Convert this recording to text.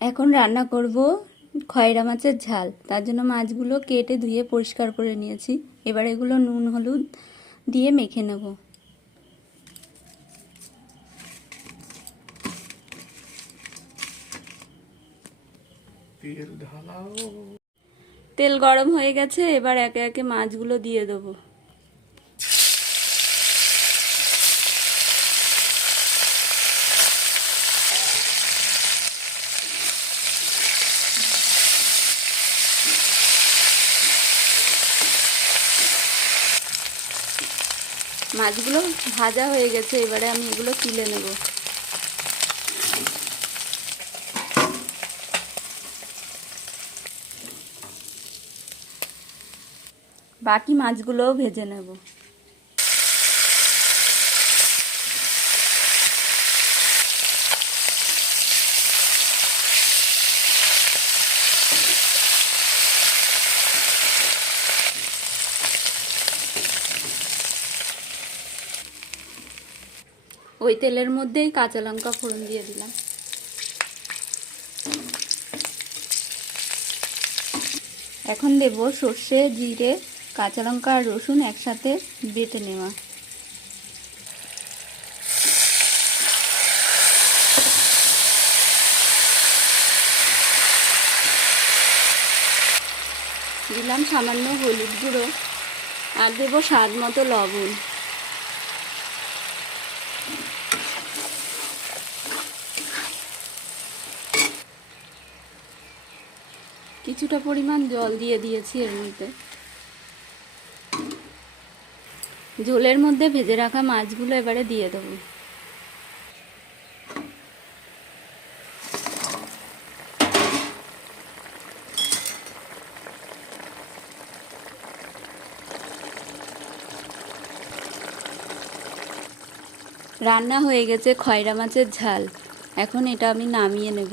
এখন রান্না করব খয়রা মাছের ঝাল। তার জন্য মাছগুলো কেটে ধুয়ে পরিষ্কার করে নিয়েছি। এবার এগুলো নুন হলুদ দিয়ে মেখে নেব। তেল গরম হয়ে গেছে এবার একে একে মাছগুলো দিয়ে দেবো। মাছগুলো ভাজা হয়ে গেছে এবারে আমি এগুলো তুলে নেব। বাকি মাছগুলোও ভেজে নেব। ওই তেলের মধ্যেই কাঁচা লঙ্কা ফোড়ন দিয়ে দিলাম। এখন দেব সর্ষে, জিরে, কাঁচা লঙ্কা আর রসুন একসাথে বেটে নেওয়া। দিলাম সামান্য হলুদ গুঁড়ো আর দেবো স্বাদ মতো লবণ। কিছুটা পরিমাণ জল দিয়ে দিয়েছি এর মধ্যে। ঝোলের মধ্যে ভেজে রাখা মাছগুলো এবারে দিয়ে দেবো। রান্না হয়ে গেছে খয়রা মাছের ঝাল। এখন এটা আমি নামিয়ে নেব।